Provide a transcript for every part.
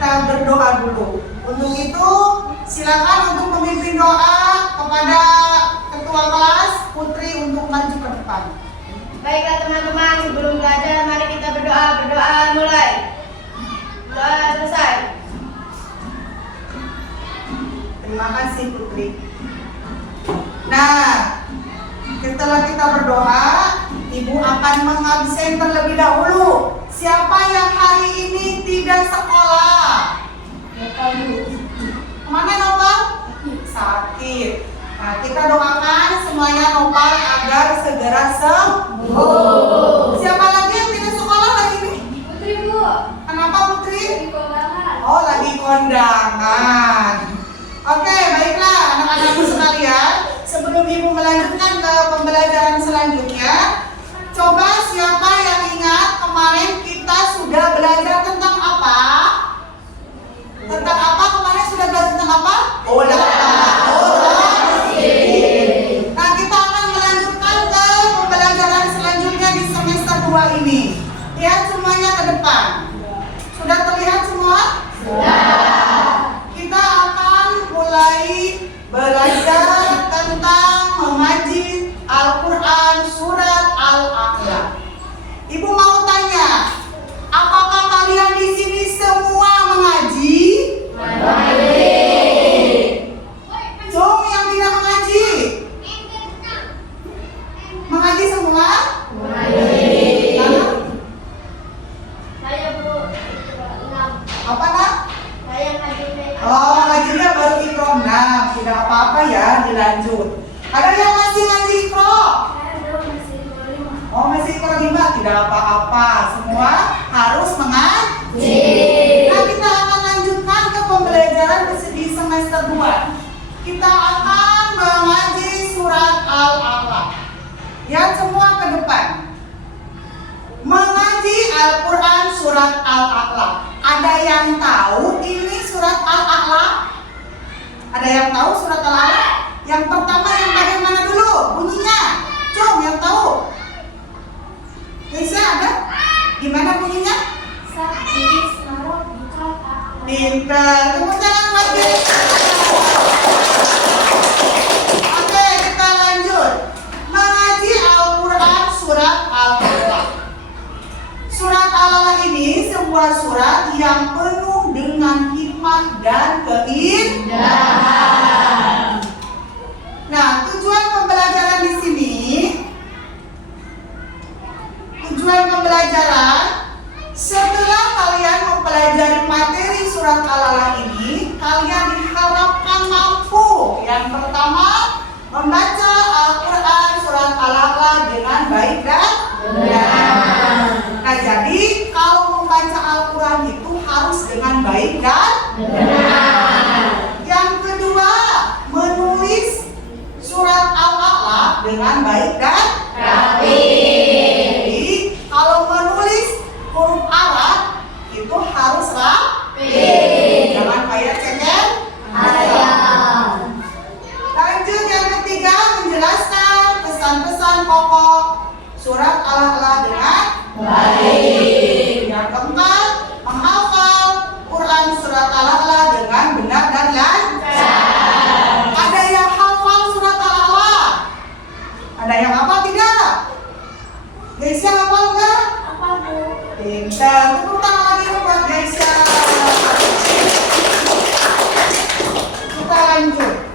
kita berdoa dulu. Untuk itu silakan untuk memimpin doa kepada ketua kelas Putri untuk maju ke depan. Baiklah teman-teman, sebelum belajar mari kita berdoa. Berdoa mulai. Doa selesai. Terima kasih Putri. Nah, setelah kita berdoa, Ibu akan mengabsen terlebih dahulu. Siapa yang hari ini tidak sekolah? Kemana Nopal? Sakit. Nah, kita doakan semuanya Nopal agar segera sembuh. Siapa lagi yang tidak sekolah hari ini? Putri, Bu. Kenapa Putri? Lagi kondangan. Oh, lagi kondangan. Oke, baiklah anak-anakku sekalian. Sebelum Ibu melanjutkan ke pembelajaran selanjutnya, coba siapa yang ingat kemarin kita sudah belajar tentang apa? Tentang apa kemarin sudah belajar tentang apa? Orasi. Nah, kita akan melanjutkan ke pembelajaran selanjutnya di semester 2 ini. Lihat semuanya ke depan. Sudah terlihat semua? Sudah. Kita akan mulai belajar tentang mengaji Al-Quran surat Al-A'la. Ibu mau tanya, apakah kalian di sini semua mengaji? Jom yang tidak mengaji? Mengaji semua? Saya, Bu. 6. Apa nak? Saya ngaji. Oh, ngajinya baru ikrom. Nah, tidak apa-apa ya, dilanjut. Ada yang masih ngaji ikrom? Saya belum masih 5. Oh, masih ikrom 5, tidak apa-apa. Semua harus mengaji. Nah, kita akan lanjutkan ke pembelajaran di semester 2. Kita akan mengaji surat Al-A'la. Lihat semua ke depan. Mengaji Al-Quran surat Al-A'la. Ada yang tahu ini surat Al-A'la? Ada yang tahu surat Al-A'la? Yang pertama yang bagaimana dulu bunyinya? Cung, yang tahu? Keisha ada? Gimana bunyinya? Pintar. Tepuk tangan lagi. Oke, kita lanjut. Mengaji Al-Quran surat Al-A'la. Surat Al-A'la ini sebuah surat yang penuh dengan hikmah dan keindahan. Nah, tujuan pembelajaran di sini, setelah kalian mempelajari materi surat Al-A'la ini, kalian diharapkan mampu yang pertama membaca Al-Quran surat Al-A'la dengan baik dan benar. Nah, jadi kalau membaca Al-Quran itu harus dengan baik dan benar. Yang kedua, menulis surat Al-A'la dengan baik dan rapi. Jadi, kalau menulis huruf Arab itu harus rapi. Jangan kayak ceker ayam. Lanjut yang ketiga, menjelaskan pesan-pesan pokok surat Al-A'la dengan baik. Yang keempat, menghafal Quran surat Al-A'la dengan benar dan lancar. Ada yang hafal surat Al-A'la? Ada yang hafal tidak? Geisha hafal enggak? Apa, Bu? Pintar. Tepuk tangan lagi buat Geisha. Kita lanjut.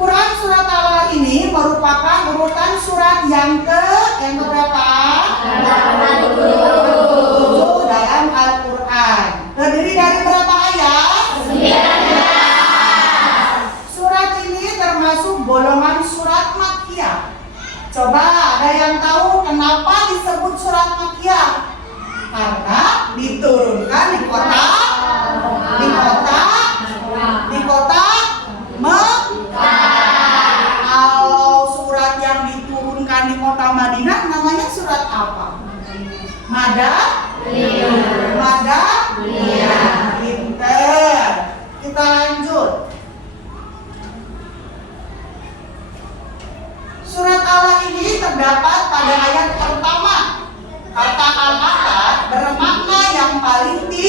Quran surat Al-A'la ini merupakan urutan surat yang berapa? 7 dalam Al-Quran. Terdiri dari berapa ayat? 19. Surat ini termasuk golongan surat Makkiyah. Coba ada yang tahu kenapa disebut surat Makkiyah? Karena diturunkan di kota Mekah. Kalau surat yang diturunkan di kota Madinah namanya surat apa? Madaniyah. Pinter. Kita lanjut. Surat Al-A'la ini terdapat pada ayat pertama. Kata Al-Ahad bermakna yang paling tinggi.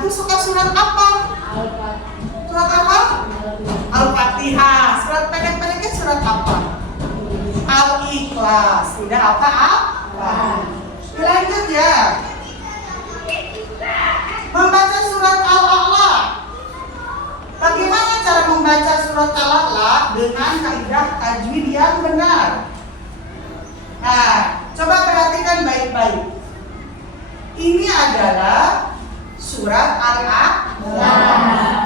itu suka surat apa? Surat apa? Al-Fatihah. Surat pendek-pendeknya surat apa? Al-Ikhlas. Sudah apa? Lanjut ya. Membaca surat Al-A'la. Bagaimana cara membaca surat Al-A'la dengan kaidah tajwid yang benar? Nah, coba perhatikan baik-baik. Ini adalah surat Al-A'la.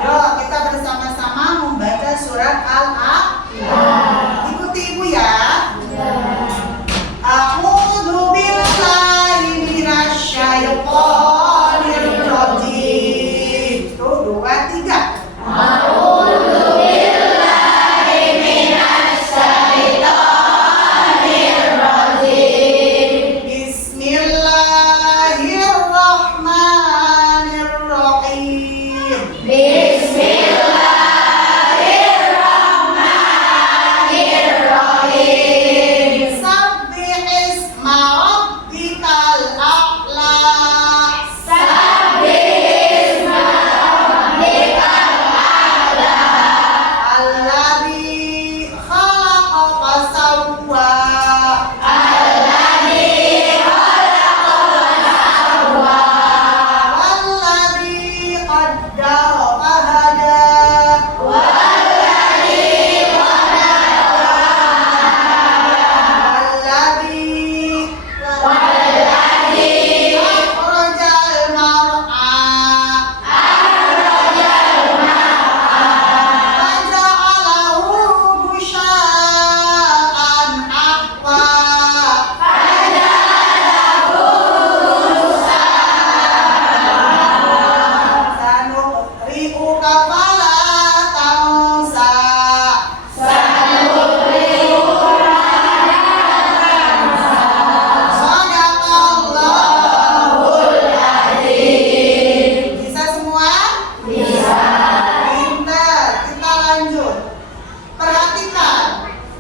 Yuk, kita bersama-sama membaca surat Al-A'la. Ikuti ibu ya. A'udzu billahi minasy syaithanir rajim. Tuh, 2, 3. A'udzu billahi minasy syaithanir rajim. Bismillahirrahmanirrahim. Bismillahirrahmanirrahim. Sabbihisma rabbikal a'la. Sabbihisma rabbikal a'la. Alladzi khalaqa fasawwa. Alladzi khalaqa fasawwa. Walladzi qaddara fahada. Walladzi qaddara Walladzi walladzi akhrajal mar'a. akhrajal mar'a. Faja'alahu ghusya'an ahwa. Sanuqri'uka fala tansa. Shadaqallahul adzim. Bisa semua? Pintar. Kita lanjut. Perhatikan.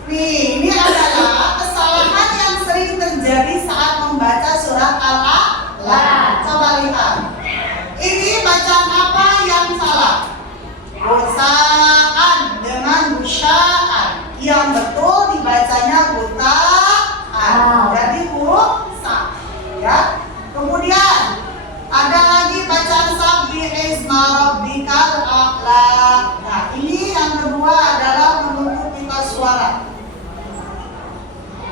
Nih, ini adalah kesalahan yang sering terjadi saat membaca surat Al-A'la. Coba lihat. Ini bacaan apa yang salah? Gusaan dengan gusyaan. Yang betul dibacanya gutaan. Jadi huruf sa. Ya. Kemudian ada lagi bacaan sabbihisma rabbikal a'la. Nah, ini yang kedua adalah menutup pita suara.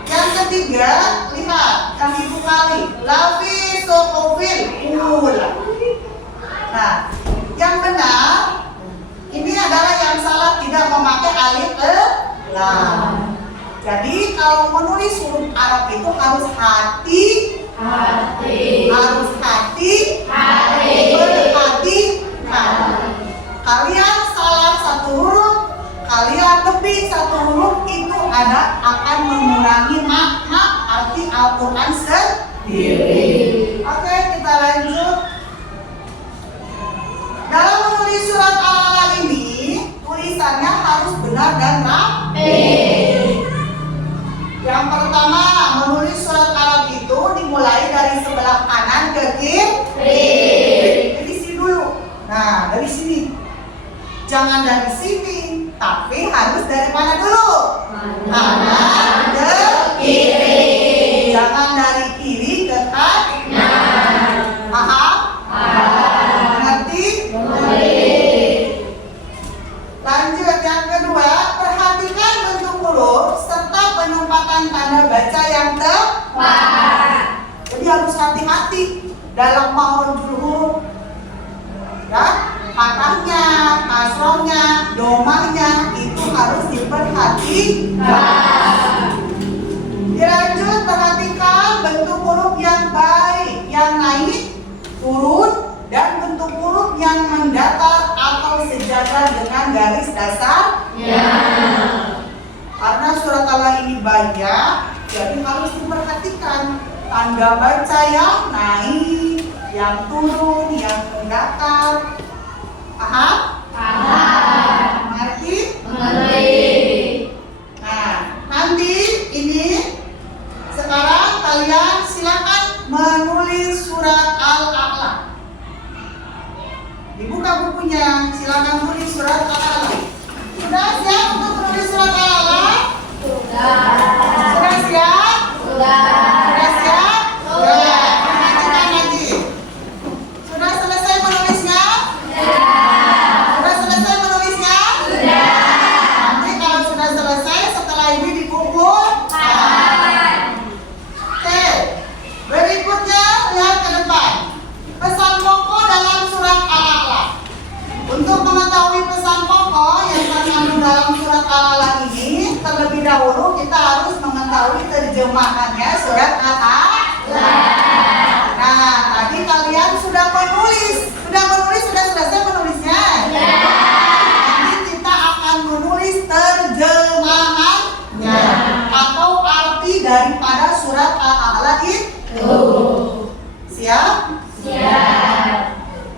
Yang ketiga, lihat yang ibu kali, lafi suhufil ula. Nah, yang benar ini adalah yang salah, tidak memakai alif lam. Jadi kalau menulis huruf Arab itu harus hati, berhati-hati. Kalian salah satu huruf, kalian lebih satu huruf, itu akan mengurangi makna arti Al-Quran sendiri. Oke, kita lanjut. Dalam menulis surat Al-A'la ini, tulisannya harus benar dan rapi. Yang pertama, menulis surat Arab itu dimulai dari sebelah kanan ke kiri. Dari sini dulu. Nah, dari sini. Jangan dari sini, tapi harus dari mana dulu? Kanan ke kiri. Jangan dari kiri ke kanan. Paham? Mengerti? Lanjut, yang kedua, perhatikan bentuk huruf serta penempatan tanda baca yang tepat. Jadi harus hati-hati dalam mengontrol huruf. Ya, fathahnya, kasrohnya, domahnya itu harus diperhatikan. Dilanjut, perhatikan bentuk huruf yang baik, yang naik, turun, dan bentuk huruf yang mendatar atau sejajar dengan garis dasarnya. Karena surat Al-A'la ini banyak, jadi harus diperhatikan tanda baca yang naik, yang turun, yang mendatar. Paham? Mengerti? Nah, nanti ini sekarang kalian silakan menulis surat Al-A'la. Dibuka bukunya, silakan tulis surat Al-Alaq. Sudah siap untuk menulis surat Al-Alaq? Sudah siap? Sudah siap? Perhatikan lagi. Sudah selesai menulisnya? Sudah selesai menulisnya? Nanti kalau sudah selesai, setelah ini dikumpulkan. Oke, berikutnya lihat ke depan. Pesan pokok dalam surat Al-Alaq. Untuk mengetahui pesan pokok yang terkandung dalam surat Al-Alaq ini, terlebih dahulu kita harus mengetahui terjemahannya surat Al-Alaq. Nah, tadi kalian sudah selesai menulisnya. Nanti kita akan menulis terjemahannya atau arti daripada surat Al-Alaq itu. Siap?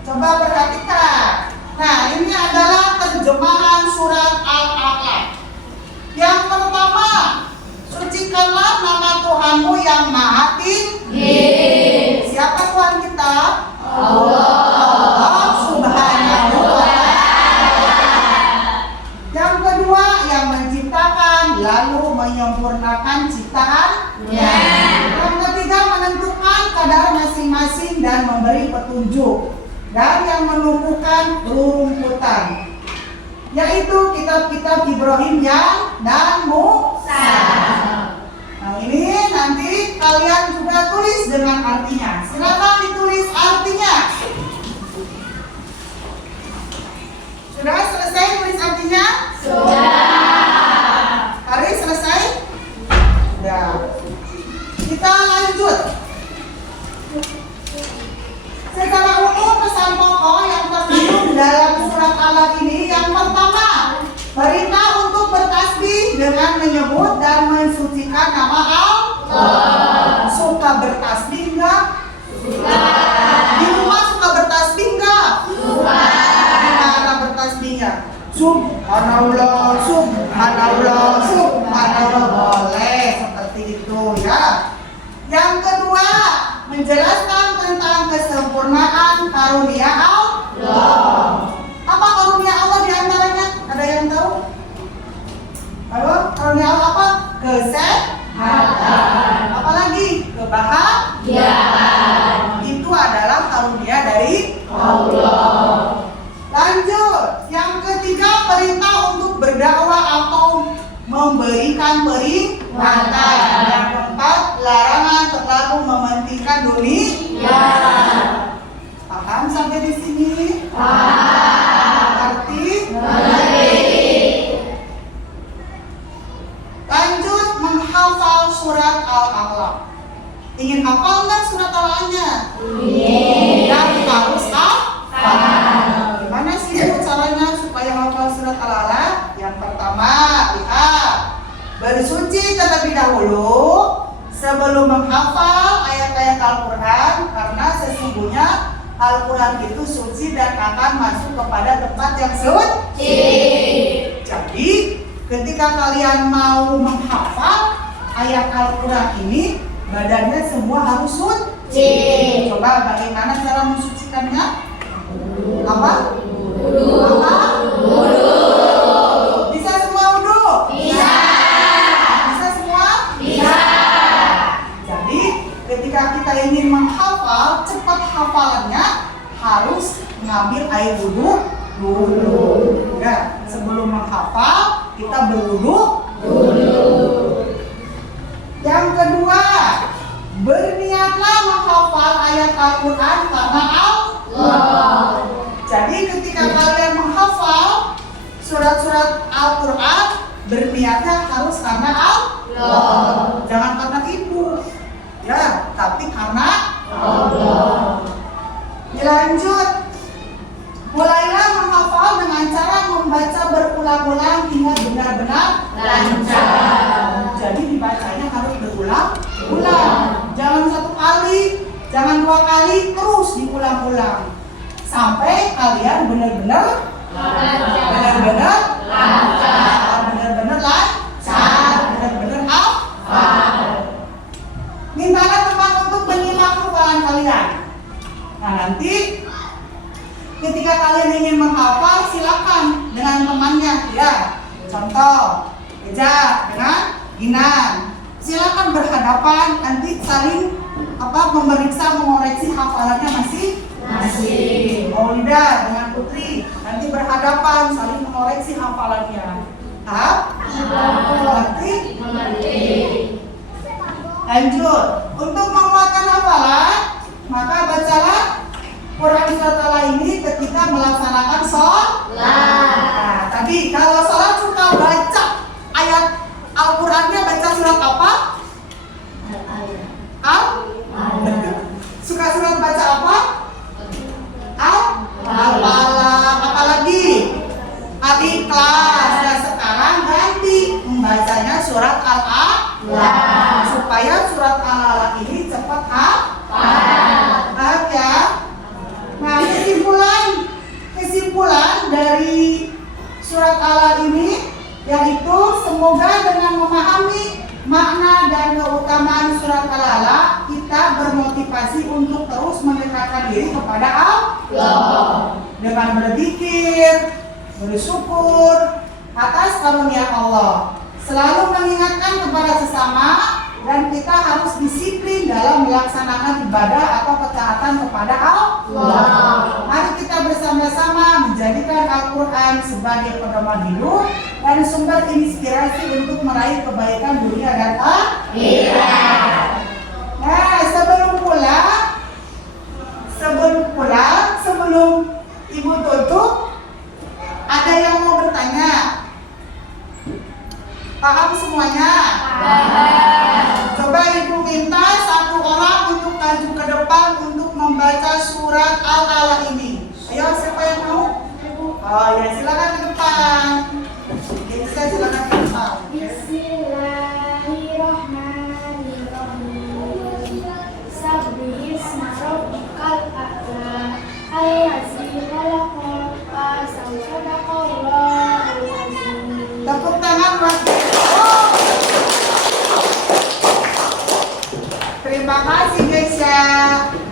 Coba perhatikan. Nah, ini adalah terjemahan surat Al-Alaq. Yang pertama, sucikanlah nama Tuhanmu yang Maha Tinggi. Siapa Tuhan kita? Allah Subhanahu wa Ta'ala. Yang kedua, yang menciptakan lalu menyempurnakan ciptaannya. Yang ketiga, menentukan kadar masing-masing dan memberi petunjuk. Dan yang menumbuhkan rumputan, yaitu kitab-kitab Ibrahim dan Musa. Nah, ini nanti kalian juga tulis dengan artinya. Silakan ditulis artinya. Sudah selesai tulis artinya? Hari selesai? Sudah. Kita lanjut. Secara umum pesan pokok yang terkandung dalam surat Al-Alaq ini yang pertama, perintah untuk bertasbih dengan menyebut dan mensucikan nama Allah. Suka bertasbih enggak? Suka. Di rumah suka bertasbih enggak? Suka. Gimana bertasbihnya? Subhanallah, subhanallah, subhanallah. Boleh seperti itu ya. Yang kedua, menjelaskan tentang kesempurnaan karunia Allah. Apa karunia Allah diantaranya? Ada yang tahu? Halo, karunia Allah apa? Kesehatan. Apalagi? Kebahagiaan. Itu adalah karunia dari Allah. Lanjut, yang ketiga, perintah untuk berdakwah atau memberikan peringatan. Yang keempat, larangan terlalu mementingkan dunia. Paham sampai di sini? Arti? Lanjut, menghafal surat Al-Alaq. Ingin hafal nggak surat Al-Alaqnya? Dan harus hafal. Gimana sih caranya supaya hafal surat Al-Alaq? Yang pertama, lihat, bersuci terlebih dahulu sebelum menghafal ayat-ayat Al-Quran, karena sesungguhnya Al-Quran itu suci dan akan masuk kepada tempat yang suci. Jadi ketika kalian mau menghafal ayat Al-Quran ini, badannya semua harus suci. Coba bagaimana cara mensucikannya? Apa? Wudu. Bisa semua wudu? Bisa semua? Jadi ketika kita ingin menghafal, cepat hafalannya harus mengambil air wudu dulu. Ya, sebelum menghafal kita berwudu dulu. Yang kedua, berniatlah menghafal ayat Al-Quran karena Allah. Jadi ketika kalian menghafal surat-surat Al-Quran, berniatnya harus karena Allah. Jangan karena ibu, ya, tapi karena Allah. Dilanjut, mulailah menghafal dengan cara membaca berulang-ulang hingga benar-benar lancar. Jadi dibacanya harus berulang-ulang. Jangan satu kali, jangan dua kali, terus diulang-ulang sampai kalian benar-benar lancar, benar-benar hafal. Mintalah teman untuk menyimak hafalan kalian. Nah, nanti ketika kalian ingin menghafal, silakan dengan temannya ya. Contoh, Eja dengan Ginan. Silakan berhadapan, nanti saling memeriksa, mengoreksi hafalannya masing-masing. Maulida dengan Putri nanti berhadapan, saling mengoreksi hafalannya. Mengerti? Lanjut. Untuk menguatkan hafalan, maka bacalah Quran surat Allah ini ketika melaksanakan sholat. Nah, tadi kalau sholat suka baca ayat Al-Qurannya, baca surat apa? Suka surat baca apa? Al-Falaq. Apalagi? Al-Ikhlas. Nah, sekarang ganti membacanya surat Al-Alaq supaya surat Al-Alaq ini cepat hafal ya. Nah, kesimpulan dari surat Al-Alaq ini yaitu semoga dengan memahami makna dan keutamaan surat Al-Alaq kita bermotivasi untuk terus mendekatkan diri kepada Allah dengan berzikir, bersyukur atas karunia Allah, selalu mengingatkan kepada sesama, dan kita harus disiplin dalam melaksanakan ibadah atau ketaatan kepada Allah. Mari kita bersama-sama menjadikan Al-Quran sebagai pedoman hidup dan sumber inspirasi untuk meraih kebaikan dunia dan akhirat. Nah, sebelum Ibu tutup, ada yang mau bertanya? Paham semuanya? Coba Ibu minta satu orang untuk maju ke depan untuk membaca surat Al-Alaq ini. Ayo, siapa yang mau? Oh ya, silakan ke depan. Bisa silakan ke depan. Bismillahirrahmanirrahim. Sabbihisma rabbikal a'la. Allazi khalaqa sadaqallahul azim. Tepuk tangan buat terima kasih guys ya.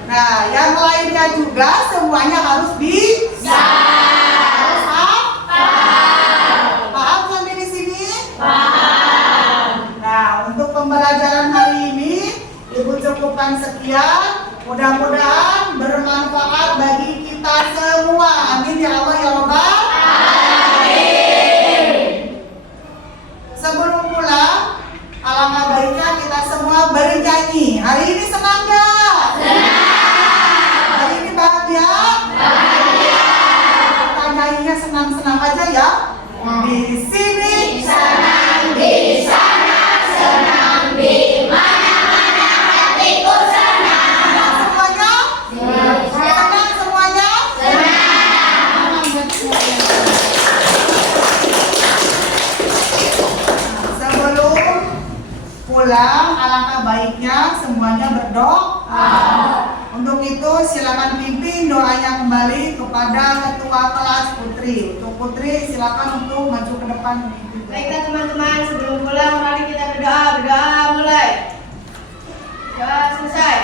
Nah, yang lainnya juga semuanya harus bisa. Harus paham sampai di sini? Paham. Nah, untuk pembelajaran hari ini Ibu cukupkan sekian. Mudah-mudahan bermanfaat bagi kita semua. Amin ya Allah ya Rabbal alamin. Sebelum pulang, alangkah baiknya kita semua bernyanyi. Hari ini senang gak? Senang. Hari ini bahagia? Bahagia. Kita nyanyinya senang-senang aja ya. Di sini senang, di sana senang, di mana-mana hatiku senang. Semuanya? Senang semuanya? Senang. Sebelum pulang, alangkah baiknya semuanya berdoa. Untuk itu silakan pimpin doanya kembali kepada ketua kelas Putri. Untuk Putri silakan untuk maju ke depan memimpin. Baiklah teman-teman, sebelum pulang mari kita berdoa mulai. Doa selesai.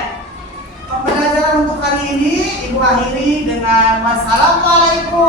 Pembelajaran untuk hari ini Ibu akhiri dengan wassalamualaikum